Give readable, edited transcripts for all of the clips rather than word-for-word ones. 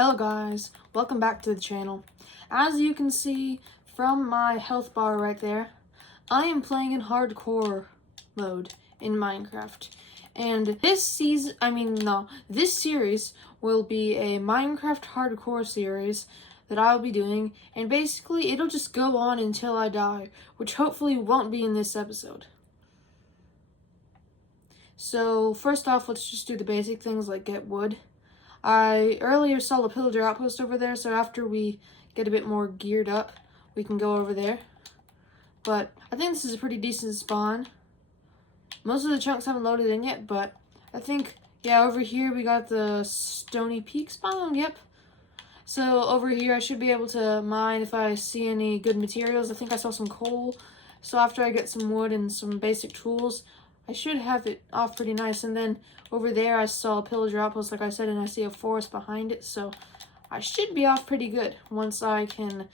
Hello guys, welcome back to the channel. As you can see from my health bar right there, I am playing in hardcore mode in Minecraft. And this series will be a Minecraft hardcore series that I'll be doing, and basically it'll just go on until I die, which hopefully won't be in this episode. So first off, let's just do the basic things like get wood. I earlier saw the pillager outpost over there, so after we get a bit more geared up, we can go over there. But I think this is a pretty decent spawn. Most of the chunks haven't loaded in yet, but I think, yeah, over here we got the Stony Peak spawn, yep. So over here I should be able to mine if I see any good materials. I think I saw some coal, so after I get some wood and some basic tools, I should have it off pretty nice. And then over there I saw a pillager outpost, like I said, and I see a forest behind it, so I should be off pretty good once I can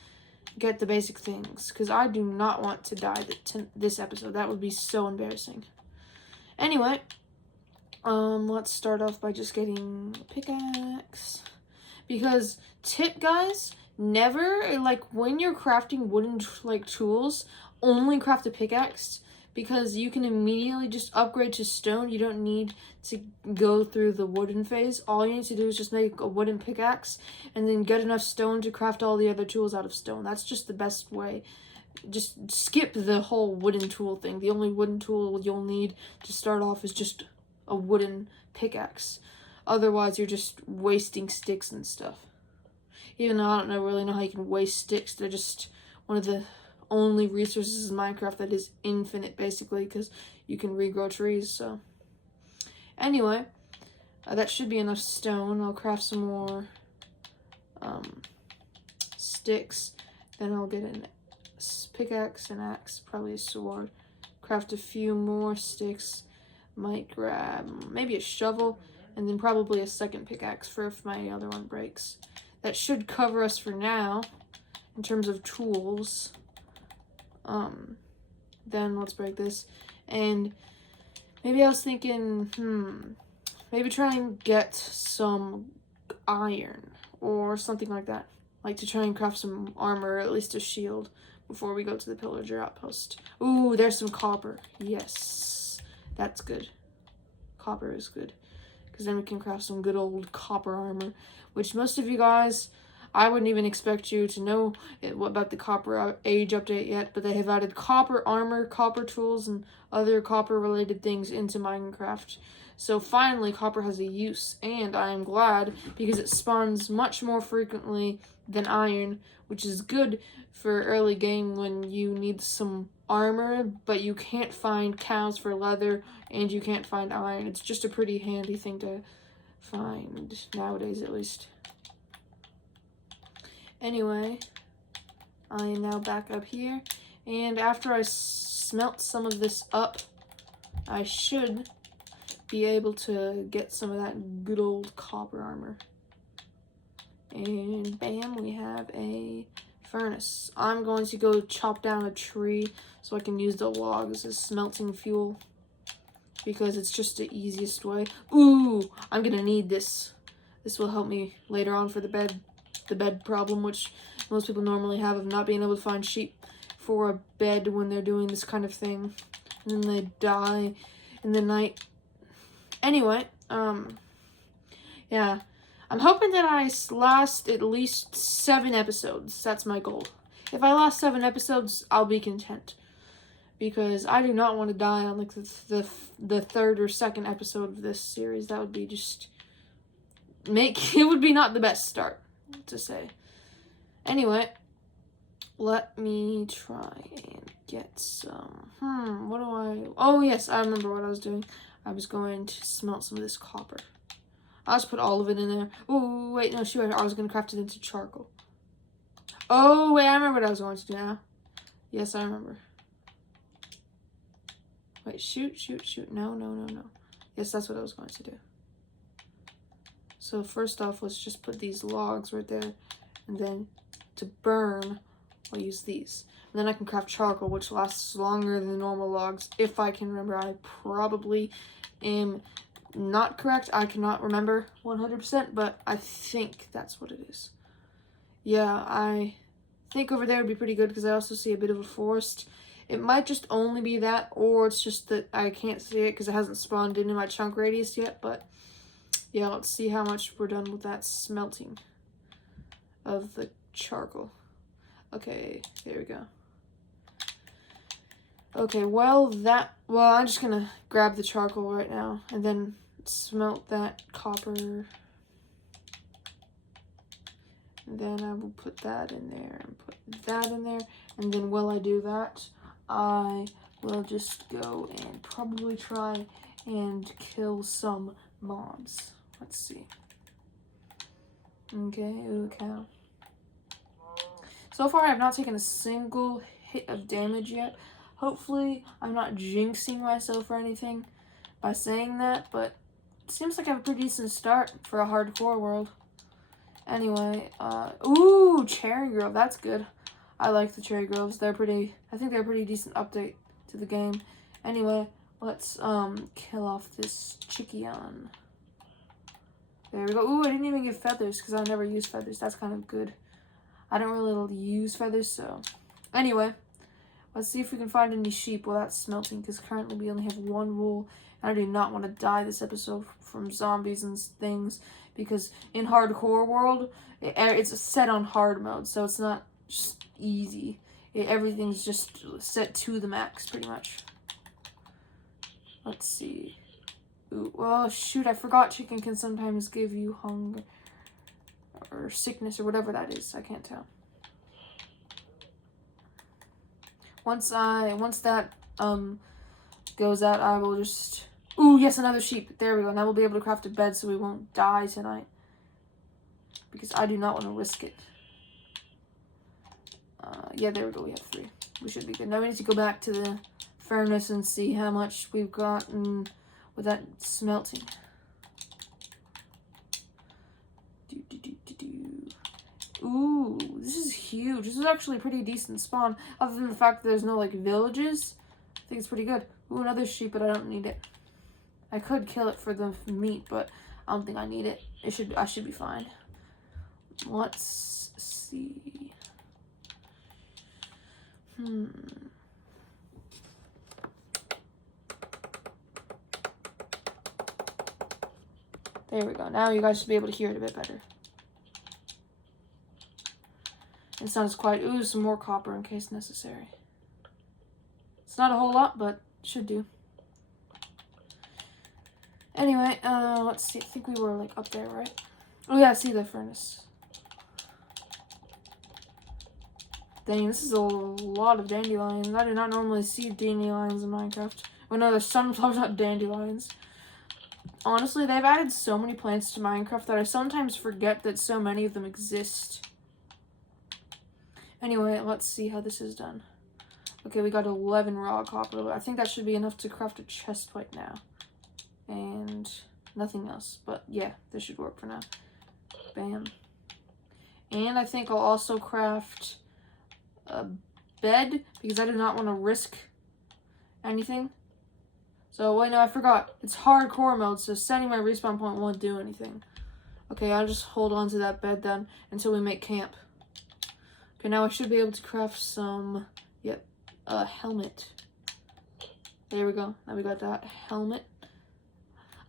get the basic things, because I do not want to die this episode. That would be so embarrassing. Anyway, let's start off by just getting a pickaxe, because tip guys, never, like, when you're crafting wooden tools, only craft a pickaxe, because you can immediately just upgrade to stone. You don't need to go through the wooden phase. All you need to do is just make a wooden pickaxe and then get enough stone to craft all the other tools out of stone. That's just the best way. Just skip the whole wooden tool thing. The only wooden tool you'll need to start off is just a wooden pickaxe. Otherwise, you're just wasting sticks and stuff. Even though I don't really know how you can waste sticks. They're just one of the only resources in Minecraft that is infinite, basically, because you can regrow trees. So anyway, that should be enough stone. I'll craft some more sticks, then I'll get a pickaxe, an axe, probably a sword, craft a few more sticks, might grab maybe a shovel, and then probably a second pickaxe for if my other one breaks. That should cover us for now in terms of tools. Then let's break this, and maybe I was thinking, maybe try and get some iron or something like that, like to try and craft some armor or at least a shield before we go to the pillager outpost. Ooh, there's some copper. Yes, that's good. Copper is good, because then we can craft some good old copper armor, which most of you guys, I wouldn't even expect you to know about the Copper Age update yet, but they have added copper armor, copper tools, and other copper-related things into Minecraft. So finally, copper has a use, and I am glad, because it spawns much more frequently than iron, which is good for early game when you need some armor, but you can't find cows for leather, and you can't find iron. It's just a pretty handy thing to find, nowadays at least. Anyway, I am now back up here, and after I smelt some of this up, I should be able to get some of that good old copper armor. And bam, we have a furnace. I'm going to go chop down a tree so I can use the logs as smelting fuel, because it's just the easiest way. Ooh, I'm gonna need this. This will help me later on for the bed problem, which most people normally have, of not being able to find sheep for a bed when they're doing this kind of thing, and then they die in the night. Anyway, yeah, I'm hoping that I last at least 7 episodes. That's my goal. If I last 7 episodes, I'll be content, because I do not want to die on like the third or second episode of this series. That would be just it would be not the best start to say. Anyway, let me try and get some, oh yes, I remember what I was doing. I was going to smelt some of this copper. I'll just put all of it in there. Oh, wait, no, shoot, I was going to craft it into charcoal. Oh, wait, I remember what I was going to do now. Yes, I remember. Wait, shoot, no. Yes, that's what I was going to do. So first off, let's just put these logs right there, and then to burn, I'll use these. And then I can craft charcoal, which lasts longer than normal logs, if I can remember. I probably am not correct. I cannot remember 100%, but I think that's what it is. Yeah, I think over there would be pretty good because I also see a bit of a forest. It might just only be that, or it's just that I can't see it because it hasn't spawned into my chunk radius yet, but yeah, let's see how much we're done with that smelting of the charcoal. Okay, there we go. Okay, well, I'm just gonna grab the charcoal right now and then smelt that copper. And then I will put that in there and put that in there. And then while I do that, I will just go and probably try and kill some mobs. Let's see. Okay, ooh, cow. So far, I have not taken a single hit of damage yet. Hopefully, I'm not jinxing myself or anything by saying that, but it seems like I have a pretty decent start for a hardcore world. Anyway, ooh, cherry grove, that's good. I like the cherry groves. I think they're a pretty decent update to the game. Anyway, let's, kill off this chickion. There we go. Ooh, I didn't even get feathers because I never use feathers. That's kind of good. I don't really use feathers, so. Anyway, let's see if we can find any sheep while that's smelting because currently we only have one wool. And I do not want to die this episode from zombies and things because in hardcore world, it's set on hard mode, so it's not just easy. Everything's just set to the max, pretty much. Let's see. Ooh, well, shoot, I forgot chicken can sometimes give you hunger or sickness or whatever that is. I can't tell. Once that goes out, I will just. Ooh, yes, another sheep. There we go. Now we'll be able to craft a bed so we won't die tonight. Because I do not want to risk it. Yeah, there we go. We have 3. We should be good. Now we need to go back to the furnace and see how much we've gotten with that smelting. Ooh, this is huge. This is actually a pretty decent spawn. Other than the fact that there's no, like, villages. I think it's pretty good. Ooh, another sheep, but I don't need it. I could kill it for the meat, but I don't think I need it. I should be fine. Let's see. There we go. Now you guys should be able to hear it a bit better. It sounds quiet. Ooh, some more copper in case necessary. It's not a whole lot, but should do. Anyway, let's see. I think we were, like, up there, right? Oh, yeah, I see the furnace. Dang, this is a lot of dandelions. I do not normally see dandelions in Minecraft. Oh, no, there's sunflowers, not dandelions. Honestly, they've added so many plants to Minecraft that I sometimes forget that so many of them exist. Anyway, let's see how this is done. Okay, we got 11 raw copper. I think that should be enough to craft a chest plate now. And nothing else. But yeah, this should work for now. Bam. And I think I'll also craft a bed because I do not want to risk anything. So, wait, no, I forgot. It's hardcore mode, so setting my respawn point won't do anything. Okay, I'll just hold on to that bed then until we make camp. Okay, now I should be able to craft some, a helmet. There we go. Now we got that helmet.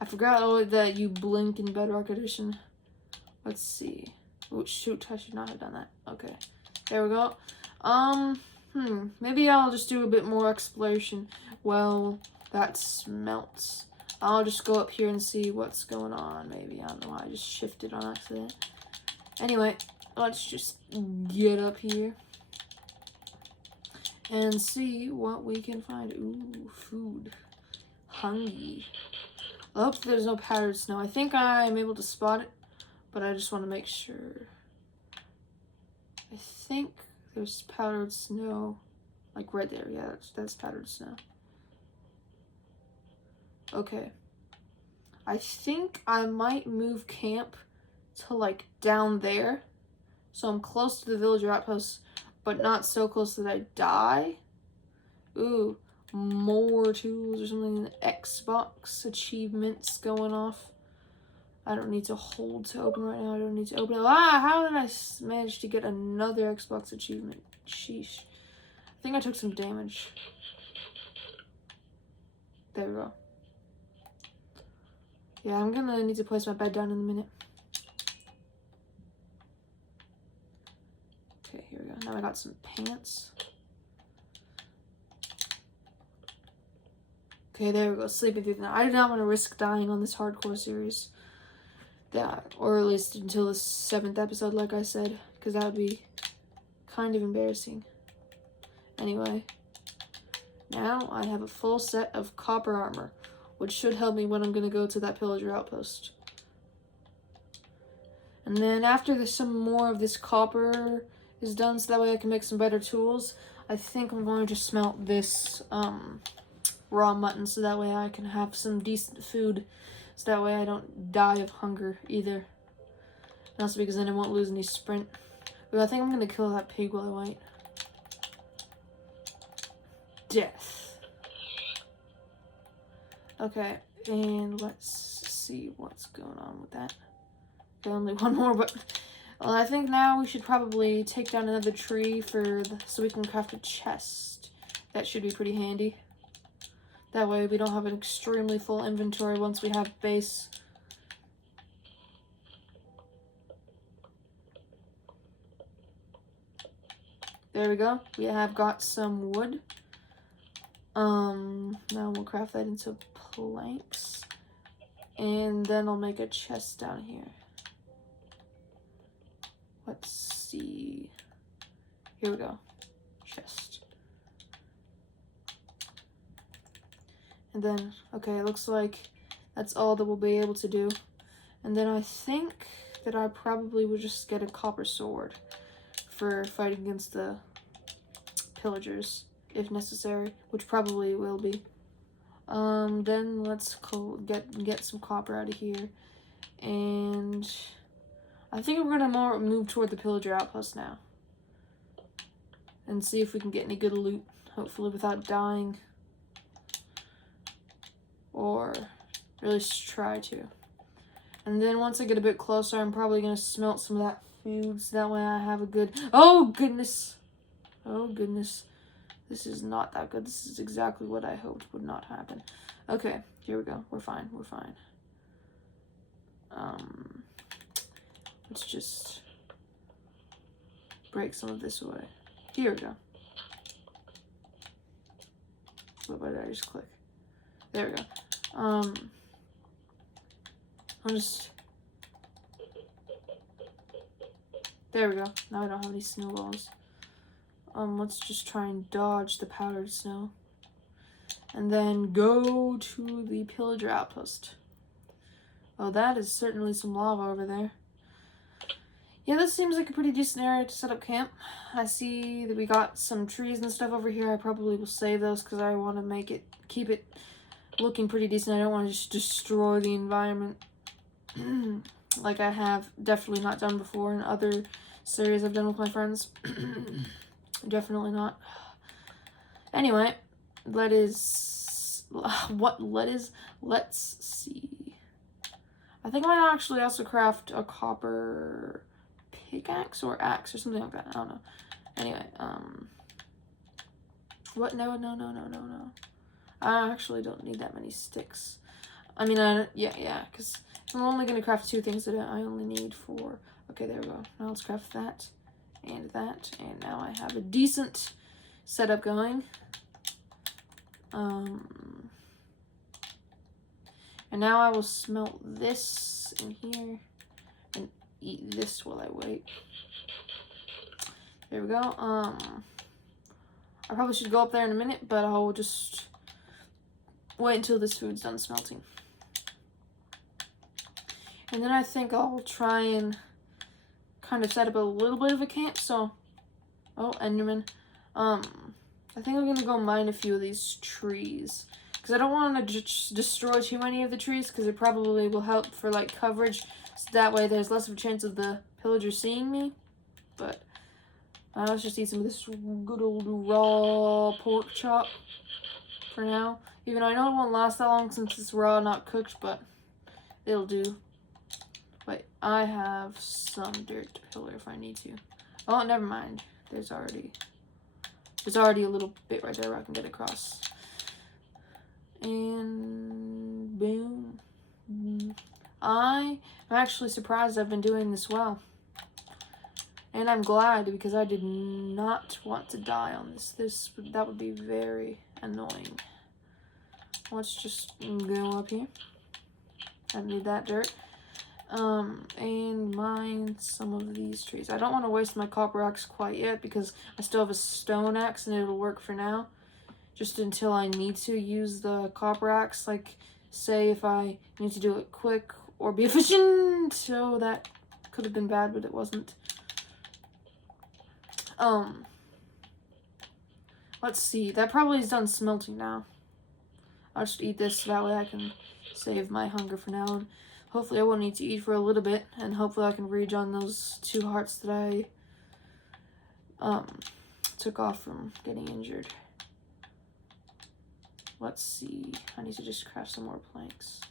I forgot that you blink in Bedrock Edition. Let's see. Oh, shoot, I should not have done that. Okay, there we go. Maybe I'll just do a bit more exploration. Well, that smelts. I'll just go up here and see what's going on. Maybe, I don't know why I just shifted on accident. Anyway, let's just get up here and see what we can find. Ooh, food. Hungry. I hope there's no powdered snow. I think I'm able to spot it, but I just want to make sure. I think there's powdered snow, like right there. Yeah, that's powdered snow. Okay. I think I might move camp to, like, down there. So I'm close to the villager outpost, but not so close that I die. Ooh, more tools or something. Xbox achievements going off. I don't need to hold to open right now. I don't need to open it. Ah, how did I manage to get another Xbox achievement? Sheesh. I think I took some damage. There we go. Yeah, I'm gonna need to place my bed down in a minute. Okay, here we go. Now I got some pants. Okay, there we go. Sleeping through the night. I do not want to risk dying on this hardcore series. That, or at least until the 7th episode, like I said, because that would be kind of embarrassing. Anyway, now I have a full set of copper armor, which should help me when I'm going to go to that pillager outpost. And then after some more of this copper is done, so that way I can make some better tools, I think I'm going to smelt this raw mutton, so that way I can have some decent food, so that way I don't die of hunger either. And also because then I won't lose any sprint. But I think I'm going to kill that pig while I wait. Death. Okay, and let's see what's going on with that. Okay, only one more, but well, I think now we should probably take down another tree so we can craft a chest. That should be pretty handy. That way we don't have an extremely full inventory once we have base. There we go. We have got some wood. Now we'll craft that into planks. And then I'll make a chest down here. Let's see. Here we go. Chest. And then, okay, it looks like that's all that we'll be able to do. And then I think that I probably would just get a copper sword for fighting against the pillagers, if necessary, which probably will be. Then let's get some copper out of here. And I think we're gonna move toward the pillager outpost now. And see if we can get any good loot, hopefully without dying. Or at least try to. And then once I get a bit closer, I'm probably going to smelt some of that food, so that way I have a good... Oh, goodness! Oh, goodness. This is not that good. This is exactly what I hoped would not happen. Okay, here we go. We're fine. We're fine. Let's just break some of this away. Here we go. What did I just click? There we go. I'll just... There we go. Now I don't have any snowballs. Let's just try and dodge the powdered snow. And then go to the pillager outpost. Oh, that is certainly some lava over there. Yeah, this seems like a pretty decent area to set up camp. I see that we got some trees and stuff over here. I probably will save those because I want to keep it looking pretty decent. I don't want to just destroy the environment like I have definitely not done before in other series I've done with my friends. Definitely not. Anyway, let's see. I think I might actually also craft a copper pickaxe or axe or something like that. I don't know. Anyway, what? No. I actually don't need that many sticks. I mean, yeah, because I'm only going to craft 2 things that I only need 4. Okay, there we go. Now let's craft that, and now I have a decent setup going. And now I will smelt this in here and eat this while I wait. There we go. I probably should go up there in a minute, but I'll just wait until this food's done smelting. And then I think I'll try and kind of set up a little bit of a camp. So, oh, Enderman. I think I'm gonna go mine a few of these trees because I don't want to destroy too many of the trees because it probably will help for like coverage. So that way there's less of a chance of the pillagers seeing me. But let's just eat some of this good old raw pork chop. for now. Even though I know it won't last that long since it's raw, not cooked, but it'll do. Wait, I have some dirt pillar if I need to. Oh, never mind. There's already a little bit right there where I can get across. And boom. I am actually surprised I've been doing this well. And I'm glad, because I did not want to die on this. That would be very annoying. Let's just go up here. I need that dirt. And mine some of these trees. I don't want to waste my copper axe quite yet, because I still have a stone axe and it'll work for now. Just until I need to use the copper axe, like say if I need to do it quick or be efficient. So that could have been bad, but it wasn't. Let's see. That probably is done smelting now. I'll just eat this so that way I can save my hunger for now. And hopefully I won't need to eat for a little bit, and hopefully I can rejoin those 2 hearts that I took off from getting injured. Let's see. I need to just craft some more planks.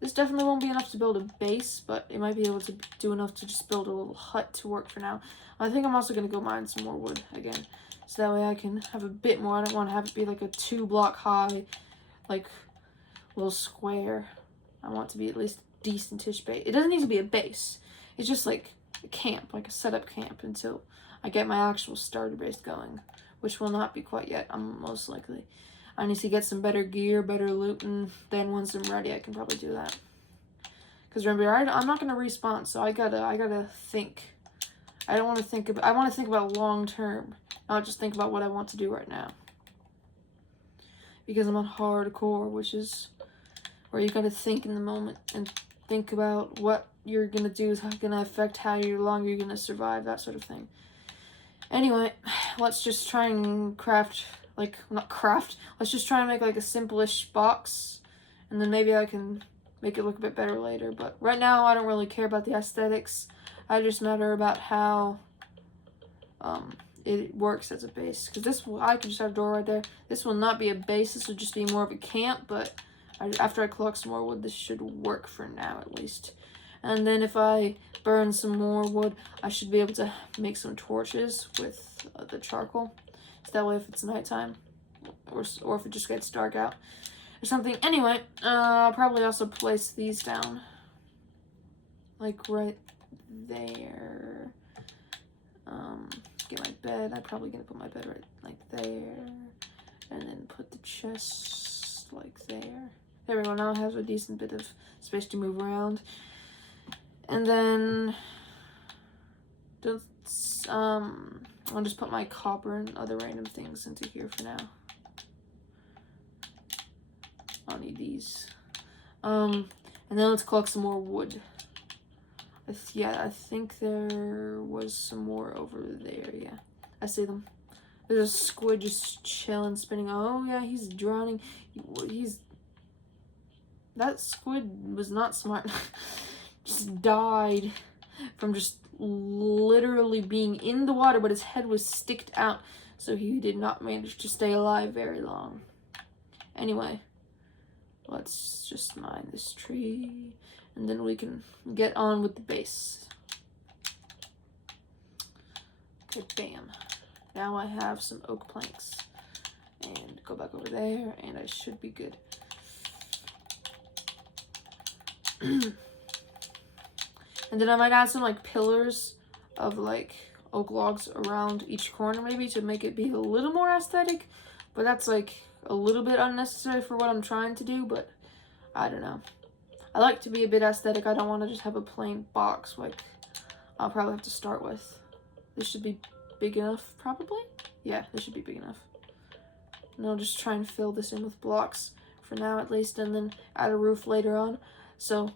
This definitely won't be enough to build a base, but it might be able to do enough to just build a little hut to work for now. I think I'm also going to go mine some more wood again, so that way I can have a bit more. I don't want to have it be like a 2-block high, like, little square. I want it to be at least decentish base. It doesn't need to be a base. It's just like a camp, like a setup camp, until I get my actual starter base going, which will not be quite yet. I'm most likely. I need to get some better gear, better loot, and then once I'm ready, I can probably do that. Because remember, I'm not gonna respawn, so I gotta think. I don't want to think about. I want to think about long term, not just think about what I want to do right now. Because I'm on hardcore, which is where you gotta think in the moment and think about what you're gonna do is gonna affect how long you're gonna survive, that sort of thing. Anyway, let's just try and craft. Like, not craft, let's just try and make like a simple-ish box, and then maybe I can make it look a bit better later. But right now, I don't really care about the aesthetics. I just matter about how it works as a base. Because this, I can just have a door right there. This will not be a base, this will just be more of a camp, but after I collect some more wood, this should work for now at least. And then if I burn some more wood, I should be able to make some torches with the charcoal. So that way if it's nighttime, or if it just gets dark out, or something. Anyway, I'll probably also place these down. Like right there. Get my bed. I'm probably going to put my bed right like there. And then put the chest like there. There we go. Now it has a decent bit of space to move around. And then I'll just put my copper and other random things into here for now. I'll need these. And then let's collect some more wood. Yeah, I think there was some more over there. Yeah, I see them. There's a squid just chilling, spinning. Oh yeah, he's drowning. That squid was not smart. Just died from just literally being in the water, but his head was sticked out, so he did not manage to stay alive very long. Anyway, let's just mine this tree, and then we can get on with the base. Okay, bam. Now I have some oak planks. And go back over there, and I should be good. And then I might add some like pillars of like oak logs around each corner maybe to make it be a little more aesthetic. But that's like a little bit unnecessary for what I'm trying to do, but I don't know. I like to be a bit aesthetic. I don't want to just have a plain box like I'll probably have to start with. This should be big enough, probably? Yeah, this should be big enough. And I'll just try and fill this in with blocks for now at least, and then add a roof later on. So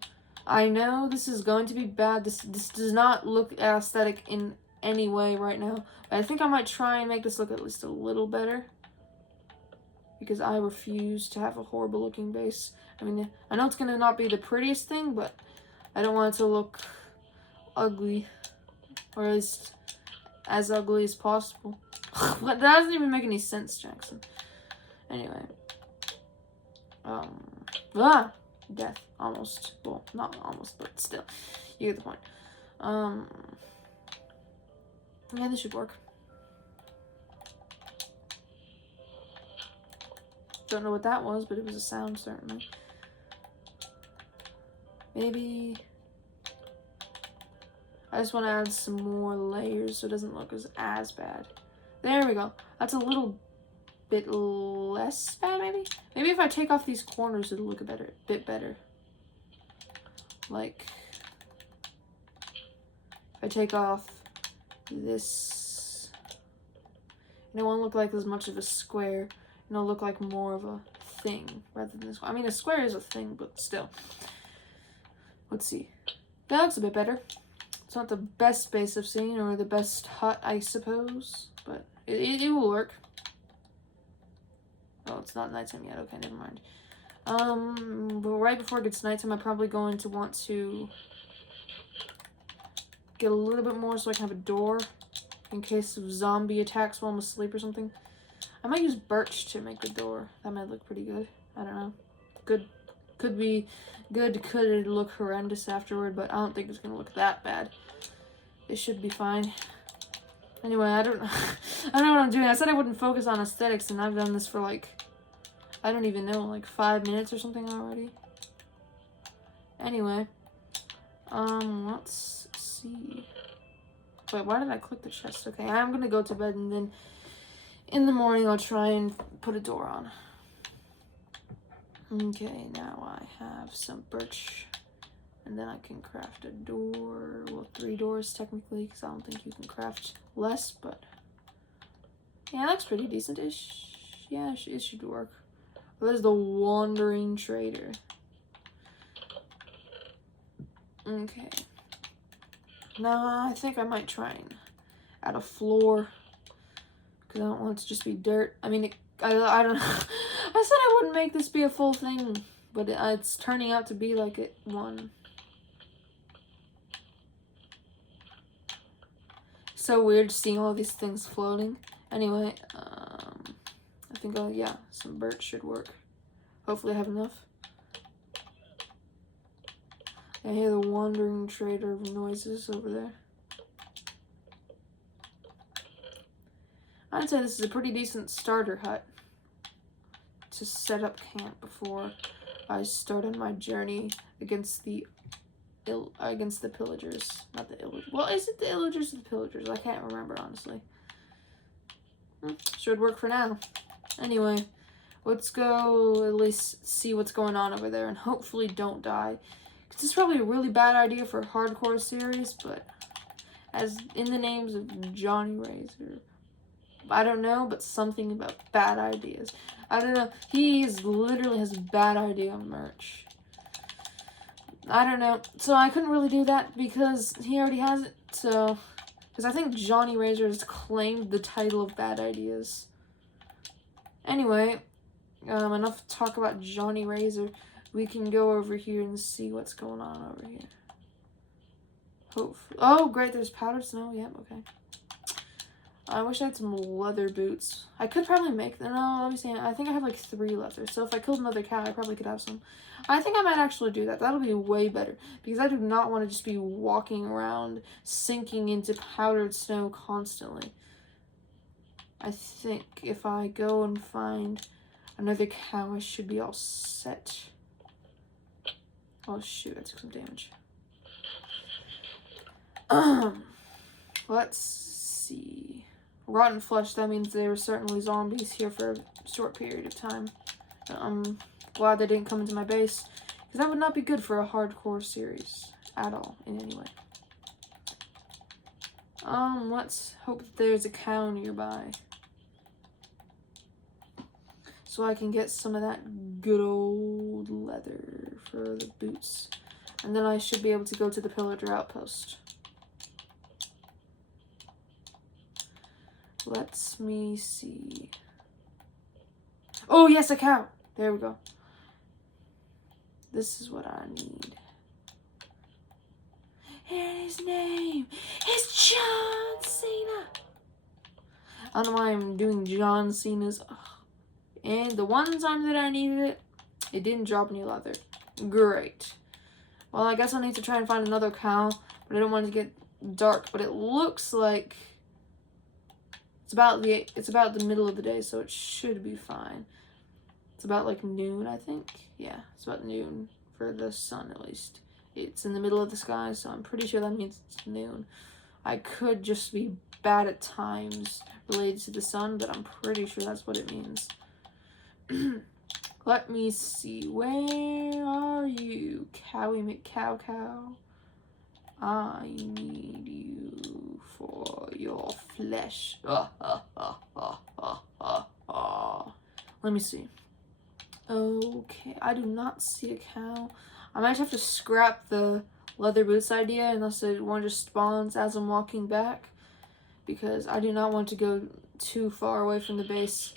I know this is going to be bad. This does not look aesthetic in any way right now. But I think I might try and make this look at least a little better. Because I refuse to have a horrible looking base. I mean, I know it's going to not be the prettiest thing, but I don't want it to look ugly. Or at least as ugly as possible. That doesn't even make any sense, Jackson. Anyway. Death. Almost. Well, not almost, but still. You get the point. Yeah, this should work. Don't know what that was, but it was a sound, certainly. Maybe... I just want to add some more layers so it doesn't look as bad. There we go. That's a little bit less bad, maybe? Maybe if I take off these corners, it'll look a bit better. Like, if I take off this, and it won't look like as much of a square, and it'll look like more of a thing rather than this. I mean, a square is a thing, but still. Let's see. That looks a bit better. It's not the best space I've seen, or the best hut, I suppose, but it will work. Oh, it's not nighttime yet. Okay, never mind. But right before it gets nighttime, I'm probably going to want to get a little bit more so I can have a door in case of zombie attacks while I'm asleep or something. I might use birch to make the door. That might look pretty good. I don't know. Good. Could be good. Could look horrendous afterward, but I don't think it's gonna look that bad. It should be fine. Anyway, I don't know what I'm doing. I said I wouldn't focus on aesthetics, and I've done this for like, I don't even know, like 5 minutes or something already. Anyway, let's see. Wait, why did I click the chest? Okay, I'm gonna go to bed, and then in the morning I'll try and put a door on. Okay, now I have some birch, and then I can craft a door. Well, 3 doors technically, because I don't think you can craft less, but yeah, it looks pretty decent-ish. Yeah, it should work. Well, there's the Wandering Trader. Okay. Now, I think I might try and add a floor, because I don't want it to just be dirt. I mean, I don't know. I said I wouldn't make this be a full thing, but it's turning out to be like one. So weird seeing all these things floating. Anyway, I think, yeah, some birch should work. Hopefully I have enough. I hear the Wandering Trader noises over there. I'd say this is a pretty decent starter hut to set up camp before I start on my journey against the pillagers. Not the illagers. Well, is it the illagers or the pillagers? I can't remember, honestly. Should work for now. Anyway, let's go at least see what's going on over there and hopefully don't die. This is probably a really bad idea for a hardcore series, but as in the names of Johnny Razor, I don't know, but something about bad ideas. I don't know. He literally has bad idea merch. I don't know. So I couldn't really do that because he already has it. So, because I think Johnny Razor has claimed the title of bad ideas. Anyway, enough talk about Johnny Razor. We can go over here and see what's going on over here. Hopefully. Oh, great. There's powdered snow. Yep, okay. I wish I had some leather boots. I could probably make them. No, let me see. I think I have like 3 leather. So if I killed another cow, I probably could have some. I think I might actually do that. That'll be way better. Because I do not want to just be walking around sinking into powdered snow constantly. I think if I go and find another cow, I should be all set. Oh shoot, I took some damage. Let's see. Rotten flesh, that means there were certainly zombies here for a short period of time. I'm glad they didn't come into my base, because that would not be good for a hardcore series at all, in any way. Let's hope that there's a cow nearby, so I can get some of that good old leather for the boots. And then I should be able to go to the pillager outpost. Let's me see. Oh, yes, a cow. There we go. This is what I need. And his name is John Cena. I don't know why I'm doing John Cena's. And the one time that I needed it, It didn't drop any leather. Great. Well, I guess I need to try and find another cow, but I don't want it to get dark. But it looks like it's about the middle of the day, so it should be fine. It's about like noon, I think. Yeah, it's about noon for the sun at least. It's in the middle of the sky, so I'm pretty sure that means it's noon. I could just be bad at times related to the sun, but I'm pretty sure that's what it means. Let me see. Where are you? Cowy McCow Cow. I need you for your flesh. Let me see. Okay, I do not see a cow. I might have to scrap the leather boots idea unless one just spawns as I'm walking back, because I do not want to go too far away from the base,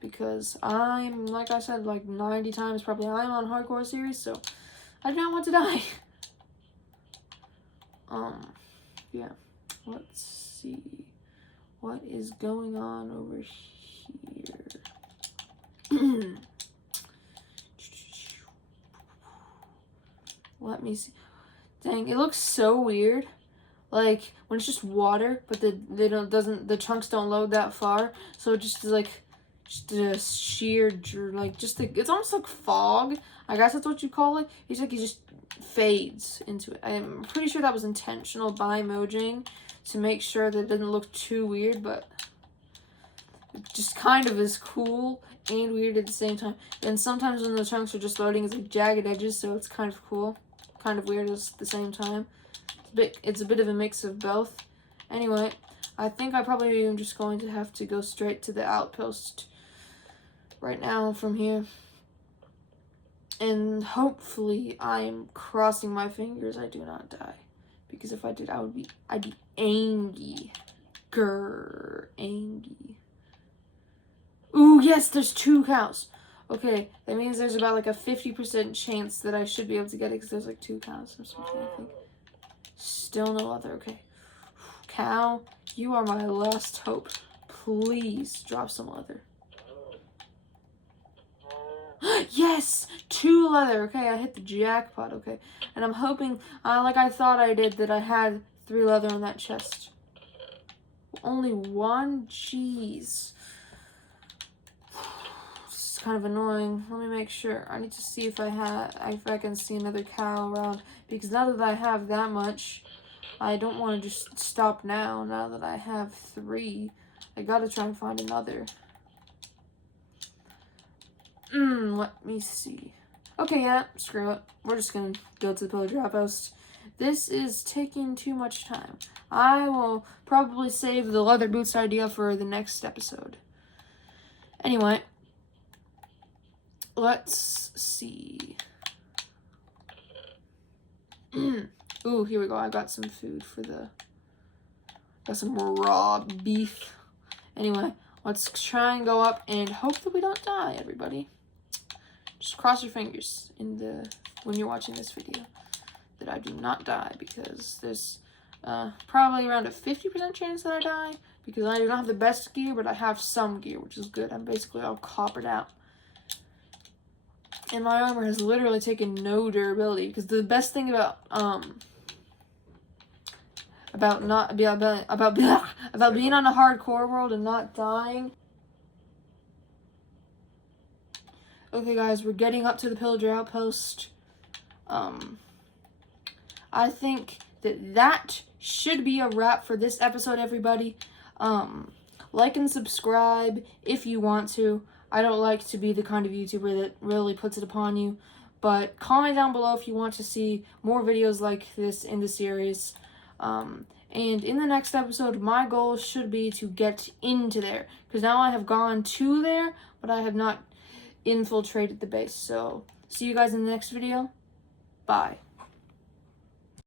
because I'm, like I said, like 90 times probably I'm on hardcore series, so I do not want to die. Yeah, let's see what is going on over here. Let me see. Dang, it looks so weird. Like when it's just water, but the chunks don't load that far, so it just is like a sheer, like it's almost like fog. I guess that's what you call it. It's like it just fades into it. I'm pretty sure that was intentional by Mojang to make sure that it doesn't look too weird, but it just kind of is cool and weird at the same time. And sometimes when the chunks are just loading, it's like jagged edges, so it's kind of cool, kind of weird at the same time. It's a bit of a mix of both. Anyway, I think I probably am just going to have to go straight to the outpost right now from here. And hopefully I'm crossing my fingers I do not die. Because if I did, I'd be angry. Angry. Ooh, yes, there's 2 cows. Okay, that means there's about like a 50% chance that I should be able to get it, because there's like 2 cows or something, I think. Still no other. Okay. Cow, you are my last hope. Please drop some leather. Yes! 2 leather. Okay, I hit the jackpot. Okay. And I'm hoping, like I thought I did, that I had 3 leather in that chest. Only 1? Jeez. This is kind of annoying. Let me make sure. I need to see if I can see another cow around. Because now that I have that much, I don't want to just stop now. Now that I have 3, I gotta try and find another. Let me see. Okay, yeah, screw it. We're just gonna go to the pillager outpost. This is taking too much time. I will probably save the leather boots idea for the next episode. Anyway, let's see. Ooh, here we go. I got some food for got some raw beef. Anyway, let's try and go up and hope that we don't die, everybody. Just cross your fingers when you're watching this video that I do not die, because there's probably around a 50% chance that I die, because I do not have the best gear, but I have some gear, which is good. I'm basically all coppered out. And my armor has literally taken no durability, because the best thing about being on a hardcore world and not dying. Okay, guys, we're getting up to the pillager outpost. I think that should be a wrap for this episode, everybody. Like and subscribe if you want to. I don't like to be the kind of YouTuber that really puts it upon you, but comment down below if you want to see more videos like this in the series. And in the next episode, my goal should be to get into there, because now I have gone to there, but I have not infiltrated the base. So see you guys in the next video. Bye.